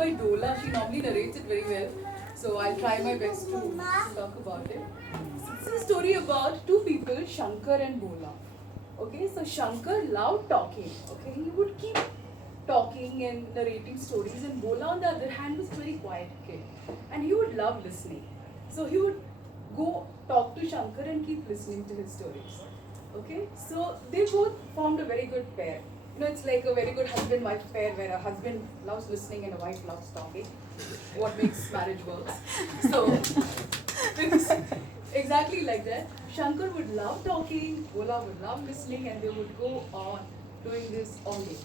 by Bhola. She normally narrates it very well. So I'll try my best to talk about it. It's a story about two people, Shankar and Bhola. Okay, so Shankar loved talking. Okay, he would keep talking and narrating stories, and Bhola, on the other hand, was a very quiet kid, and he would love listening. So he would go talk to Shankar and keep listening to his stories. Okay, so they both formed a very good pair. It's like a very good husband-wife pair where a husband loves listening and a wife loves talking. What makes marriage works. So, it's exactly like that. Shankar would love talking, Bhola would love listening, and they would go on doing this all day.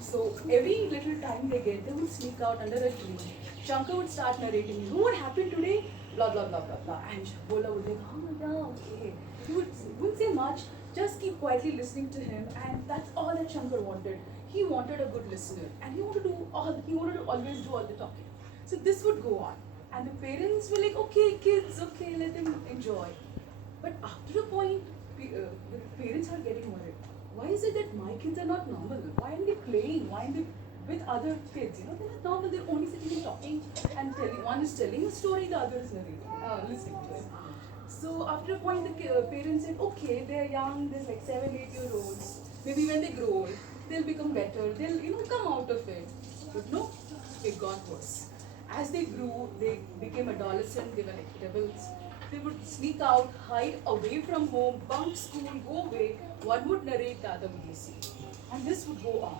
So every little time they get, they would sneak out under a tree. Shankar would start narrating, you know what happened today? Blah blah blah blah blah. And Bhola would be like, oh yeah, okay. He wouldn't say much, just keep quietly listening to him, and that's all that Shankar wanted. He wanted a good listener, and he wanted to always do all the talking. So this would go on. And the parents were like, okay, kids, okay, let them enjoy. But after a point, the parents are getting worried. Why is it that my kids are not normal? Why aren't they playing? Why aren't they with other kids? They're not normal. They're only sitting and talking and telling. One is telling a story, the other is narrating, listening to it. So after a point, the parents said, okay, they're young. They're like 7, 8 year olds. Maybe when they grow old, they'll become better. They'll come out of it. But no, it got worse. As they grew, they became adolescent. They were like rebels. They would sneak out, hide away from home, bunk school, go away. One would narrate, the other would listen. And this would go on.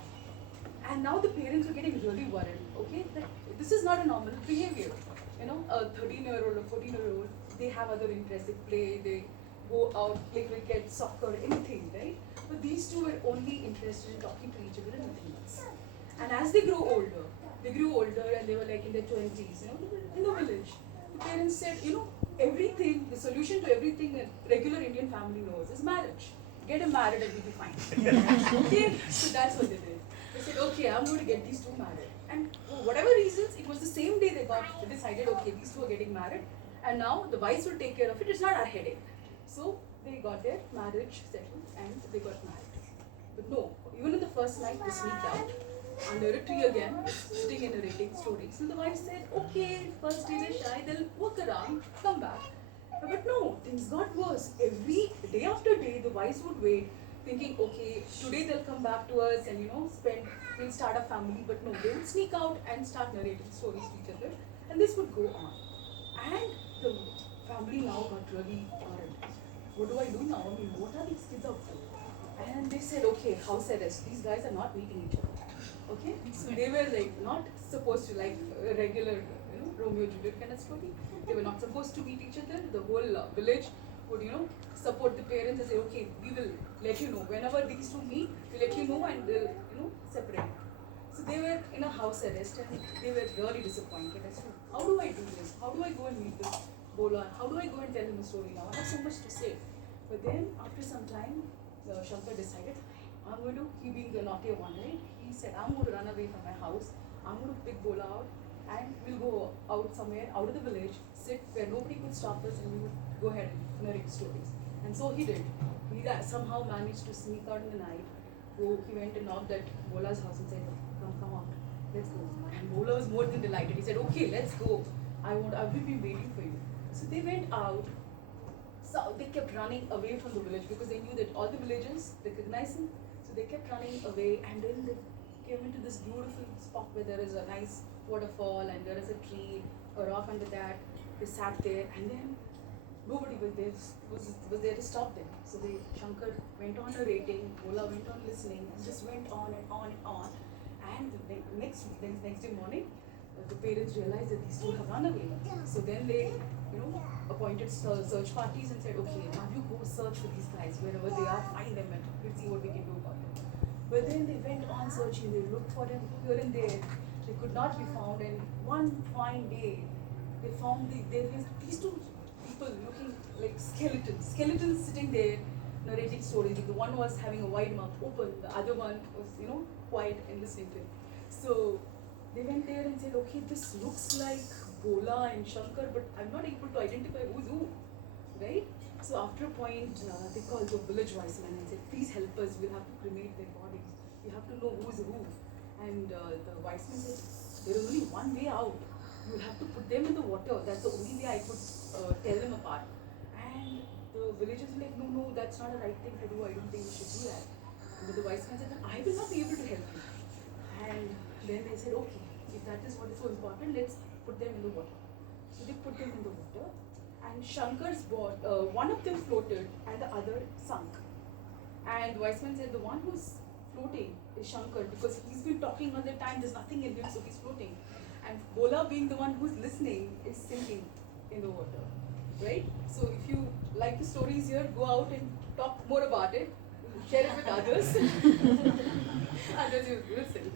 And now the parents were getting really worried, okay, that this is not a normal behavior. A 13-year-old or 14-year-old, they have other interests, they play, they go out, play cricket, soccer, anything, right? But these two were only interested in talking to each other and nothing else. And as they grew older, and they were like in their 20s, in the village. The parents said, everything, the solution to everything a regular Indian family knows is marriage. Get them married and we'll be fine. Okay, so that's what they did. They said, okay, I'm going to get these two married. And for whatever reasons, it was the same day they decided, okay, these two are getting married, and now the wives will take care of it. It's not our headache. So they got their marriage settled and they got married. But no, even in the first night, they sneaked out under a tree again, sitting and narrating stories. And the wife said, okay, first day they're shy, they'll walk around, come back. But no, things got worse. Every day after day, the wives would wait, thinking, okay, today they'll come back to us and we'll start a family. But no, they would sneak out and start narrating stories to each other, and this would go on. And the family now got really worried. What do I do now? I mean, what are these kids up to? And they said, okay, house arrest. These guys are not meeting each other. Okay, so they were like not supposed to, like a regular, Romeo Juliet kind of story. They were not supposed to meet each other. The whole village would, support the parents and say, okay, we will let you know whenever these two meet. We'll let you know and they'll, separate. So they were in a house arrest and they were really disappointed as to how do I do this? How do I go and meet this Bhola? How do I go and tell him a story now? I have so much to say. But then after some time, Shankar decided, I'm going to, he being the naughty one, right? He said, I'm going to run away from my house. I'm going to pick Bhola out and we'll go out somewhere, out of the village, sit where nobody could stop us and we would go ahead and narrate stories. And so he did. He somehow managed to sneak out in the night. He went and knocked at Bhola's house and said, come out, let's go. And Bhola was more than delighted. He said, okay, let's go. I will be waiting for you. So they went out. So they kept running away from the village because they knew that all the villagers recognized him. So they kept running away, and then they came into this beautiful spot where there is a nice waterfall and there is a tree, a rock under that. They sat there, and then nobody was there to stop them. So Shankar went on narrating, Bhola went on listening, and just went on and on and on. And the next day morning, the parents realized that these two have run away. So then they, appointed search parties and said, okay, now you go search for these guys wherever they are, find them and we'll see what we can do about them. But then they went on searching, they looked for them here and there, they could not be found, and one fine day, they found these two people looking like skeletons sitting there narrating stories. The one was having a wide mouth open, the other one was, quiet and listening to it. So they went there and said, okay, this looks like Bhola and Shankar, but I'm not able to identify who's who, right? So after a point, they called the village wise man and said, please help us, we'll have to cremate their bodies. We have to know who's who. And the wise man said, there is only one way out. You have to put them in the water. That's the only way I could tell them apart. And the villagers were like, no, no, that's not the right thing to do. I don't think we should do that. But the wise man said, I will not be able to help you. And then they said, okay, if that is what is so important, let's put them in the water. So they put them in the water, and Shankar's boat, one of them floated and the other sunk. And the wise man said, the one who's floating is Shankar, because he's been talking all the time, there's nothing in him, so he's floating. And Bhola, being the one who's listening, is sinking in the water. Right? So if you like the stories here, go out and talk more about it. Share it with others. Others will sink.